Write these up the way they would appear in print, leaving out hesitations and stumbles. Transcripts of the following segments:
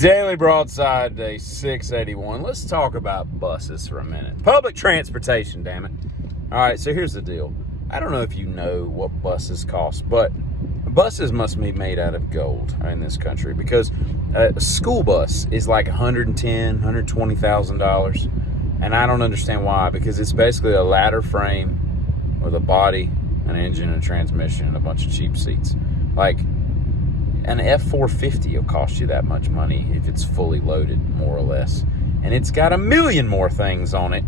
Daily Broadside, day 681. Let's talk about buses for a minute. Public transportation, damn it. All right, so here's the deal. I don't know if you know what buses cost, but buses must be made out of gold in this country because a school bus is like $110,000, $120,000. And I don't understand why, because it's basically a ladder frame with a body, an engine, a transmission, and a bunch of cheap seats. Like, an F-450 will cost you that much money if it's fully loaded, more or less. And it's got a million more things on it.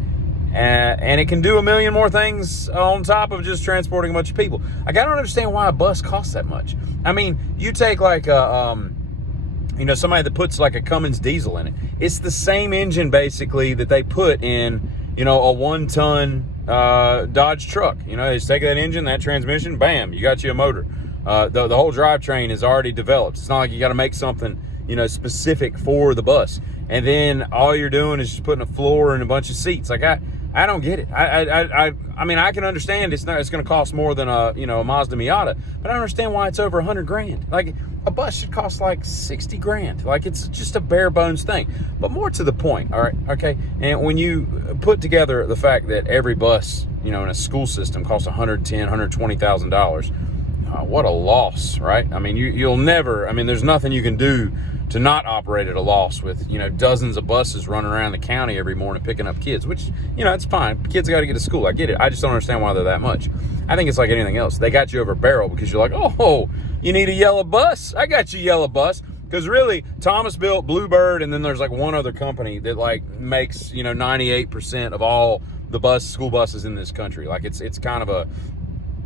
And it can do a million more things on top of just transporting a bunch of people. Like, I don't understand why a bus costs that much. I mean, you take like somebody that puts like a Cummins diesel in it. It's the same engine basically that they put in, a 1-ton Dodge truck. They just take that engine, that transmission, bam, you got you a motor. The whole drivetrain is already developed. It's not like you got to make something, specific for the bus. And then all you're doing is just putting a floor and a bunch of seats. Like, I don't get it. I mean, I can understand it's going to cost more than a Mazda Miata, but I don't understand why it's over $100,000. Like, a bus should cost like $60,000. Like, it's just a bare bones thing. But more to the point, all right, okay? And when you put together the fact that every bus, in a school system costs $110,000, $120,000, what a loss, right? I mean, you'll never, there's nothing you can do to not operate at a loss with, dozens of buses running around the county every morning picking up kids, which, it's fine. Kids got to get to school. I get it. I just don't understand why they're that much. I think it's like anything else. They got you over a barrel because you're like, oh, you need a yellow bus? I got you a yellow bus. Because really, Thomas built Bluebird, and then there's like one other company that like makes, 98% of all the school buses in this country. Like, it's kind of a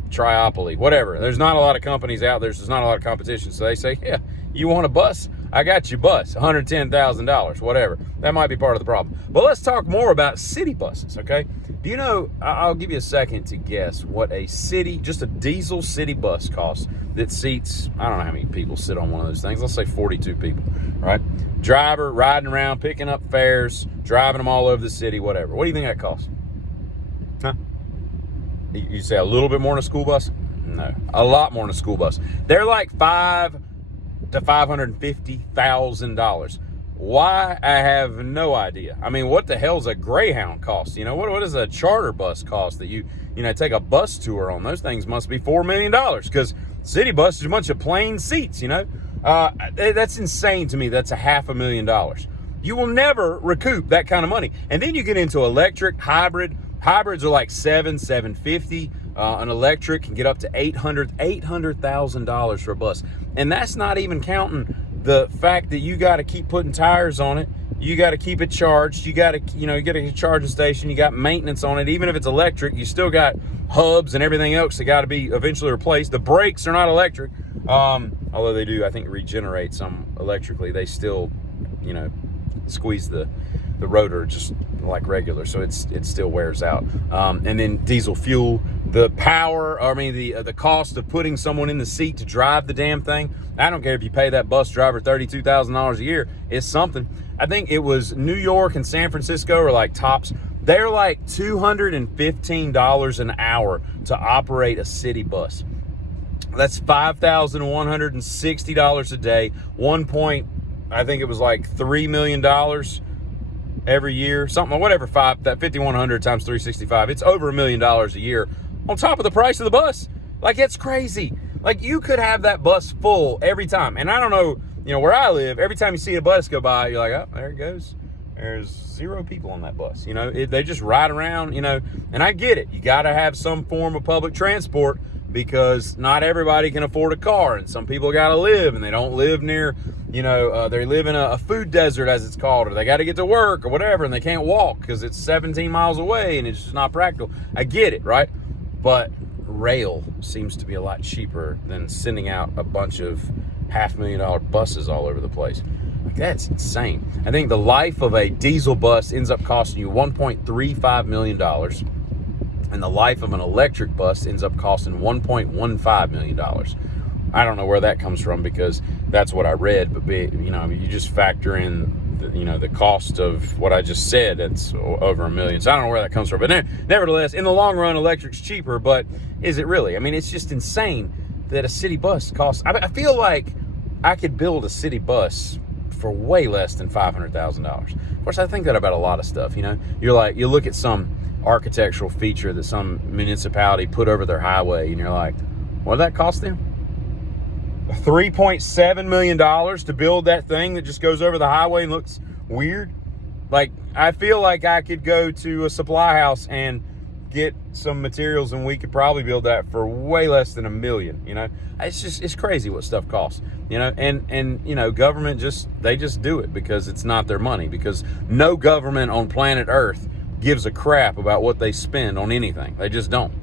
triopoly, whatever. There's not a lot of companies out there, so there's not a lot of competition. So they say, yeah, you want a bus? I got you bus, $110,000, whatever. That might be part of the problem. But let's talk more about city buses, okay? Do you know, I'll give you a second to guess what just a diesel city bus costs that seats, I don't know how many people sit on one of those things. Let's say 42 people, right? Driver, riding around, picking up fares, driving them all over the city, whatever. What do you think that costs? Huh? You say a little bit more in a school bus? No, a lot more in a school bus. They're like $500,000 to $550,000. Why? I have no idea. I mean, what the hell's a Greyhound cost? What does a charter bus cost that you take a bus tour on? Those things must be $4 million because city bus is a bunch of plain seats. That's insane to me. That's $500,000. You will never recoup that kind of money. And then you get into electric, hybrid. Hybrids are like $750. An electric can get up to $800,000 for a bus. And that's not even counting the fact that you got to keep putting tires on it. You got to keep it charged. You got to, you get a charging station. You got maintenance on it. Even if it's electric, you still got hubs and everything else that got to be eventually replaced. The brakes are not electric. Although they do, I think, regenerate some electrically. They still, squeeze the rotor just like regular, so it still wears out. And then diesel fuel, the power, the cost of putting someone in the seat to drive the damn thing. I don't care if you pay that bus driver $32,000 a year. It's something. I think it was New York and San Francisco are like tops. They're like $215 an hour to operate a city bus. That's $5,160 a day. I think it was like $3 million every year, something, whatever, that 5,100 times 365, it's over $1 million a year on top of the price of the bus. Like, it's crazy. Like, you could have that bus full every time. And I don't know, where I live, every time you see a bus go by, you're like, oh, there it goes. There's 0 people on that bus. They just ride around, and I get it. You got to have some form of public transport because not everybody can afford a car, and some people got to live, and they don't live near, they live in a food desert, as it's called, or they got to get to work or whatever, and they can't walk because it's 17 miles away, and it's just not practical. I get it, right? But rail seems to be a lot cheaper than sending out a bunch of $500,000 buses all over the place. Like, that's insane. I think the life of a diesel bus ends up costing you $1.35 million. And the life of an electric bus ends up costing $1.15 million. I don't know where that comes from because that's what I read, but you just factor in the cost of what I just said, it's over $1 million. So I don't know where that comes from, but nevertheless, in the long run, electric's cheaper, but is it really? It's just insane that a city bus costs, I feel like I could build a city bus for way less than $500,000. Of course, I think that about a lot of stuff. You know, you look at some architectural feature that some municipality put over their highway, and you're like, what did that cost them? $3.7 million to build that thing that just goes over the highway and looks weird. Like, I feel like I could go to a supply house and get some materials and we could probably build that for way less than $1 million. You know, it's crazy what stuff costs, you know, and you know, government they just do it because it's not their money, because no government on planet Earth gives a crap about what they spend on anything. They just don't.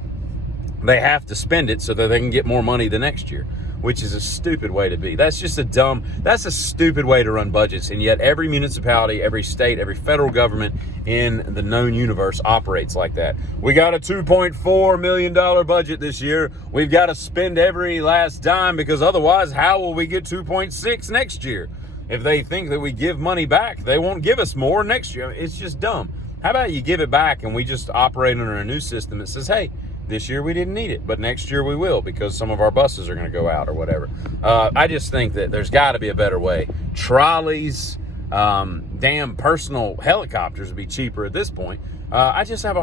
They have to spend it so that they can get more money the next year, which is a stupid way to be. That's a stupid way to run budgets. And yet every municipality, every state, every federal government in the known universe operates like that. We got a $2.4 million budget this year. We've got to spend every last dime, because otherwise how will we get 2.6 next year? If they think that we give money back, they won't give us more next year. It's just dumb. How about you give it back and we just operate under a new system that says, hey, this year we didn't need it, but next year we will, because some of our buses are going to go out or whatever. I just think that there's got to be a better way. Trolleys, damn personal helicopters would be cheaper at this point. I just have a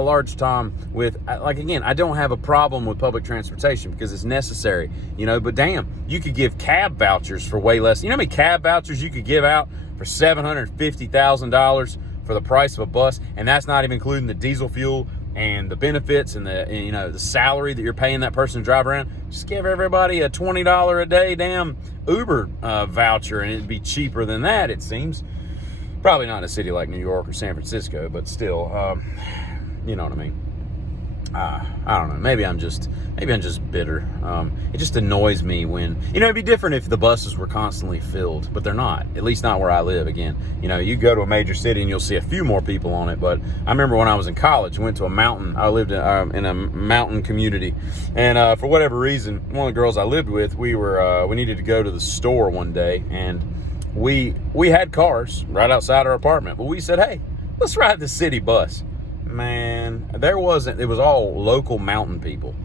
large time with, like, again, I don't have a problem with public transportation because it's necessary, you know, but damn, you could give cab vouchers for way less. You know how many cab vouchers you could give out for $750,000 for the price of a bus? And that's not even including the diesel fuel and the benefits and the salary that you're paying that person to drive around. Just give everybody a $20 a day damn Uber voucher, and it'd be cheaper than that, it seems. Probably not in a city like New York or San Francisco, but still, you know what I mean. I don't know. Maybe I'm just bitter. It just annoys me when, you know, it'd be different if the buses were constantly filled, but they're not. At least not where I live. Again, you know, you go to a major city and you'll see a few more people on it. But I remember when I was in college, went to a mountain. I lived in a mountain community, and for whatever reason, one of the girls I lived with, we needed to go to the store one day, and we had cars right outside our apartment, but we said, hey, let's ride the city bus. Man, it was all local mountain people.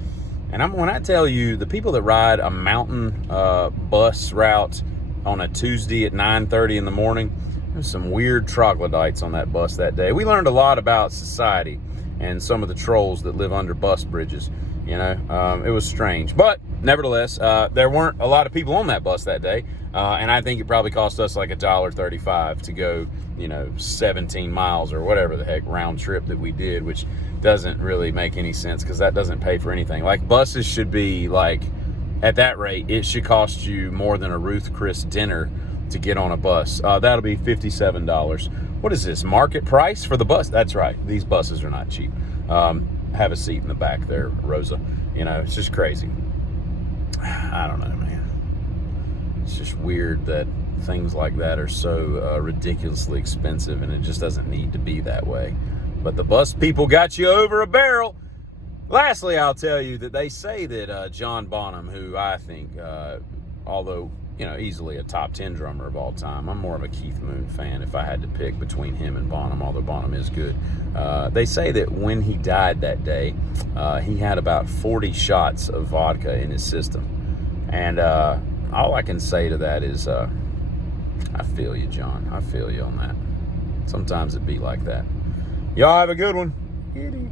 And when I tell you, the people that ride a mountain bus route on a Tuesday at 9:30 in the morning, there's some weird troglodytes on that bus that day. We learned a lot about society and some of the trolls that live under bus bridges. You know, it was strange. But nevertheless, there weren't a lot of people on that bus that day. And I think it probably cost us like $1.35 to go, you know, 17 miles or whatever the heck round trip that we did, which doesn't really make any sense because that doesn't pay for anything. Like, buses should be like, at that rate, it should cost you more than a Ruth Chris dinner to get on a bus. That'll be $57. What is this, market price for the bus? That's right. These buses are not cheap. Have a seat in the back there, Rosa. You know, it's just crazy. I don't know, man. It's just weird that things like that are so ridiculously expensive, and it just doesn't need to be that way. But the bus people got you over a barrel. Lastly, I'll tell you that they say that John Bonham, who I think, although, you know, easily a top 10 drummer of all time, I'm more of a Keith Moon fan if I had to pick between him and Bonham, although Bonham is good. They say that when he died that day, he had about 40 shots of vodka in his system. And all I can say to that is, I feel you, John. I feel you on that. Sometimes it be like that. Y'all have a good one. Giddy.